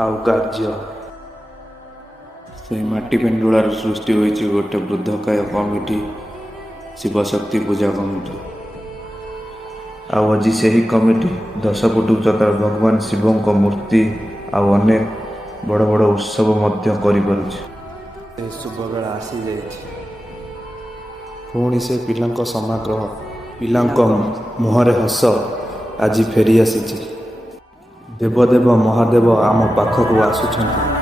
आउ कार्य से माटी पेंडुलार सृष्टि होइछि गोटे वृद्धकाय कमिटी शिवशक्ति पूजा कमिटी। आज से ही कमिटी 10 फुट उच्चतार भगवान शिवों को मूर्ति आउ अनेक बड़ बड़ उत्सव मध्य करि पारुछि। शुभ बेला आसी जाइछि, पुणी से पिलांको समाग्रह, पिलांको मुहरे हस आज फेरी आसीछि। देवदेव महादेव आम पाखक आसुछंती।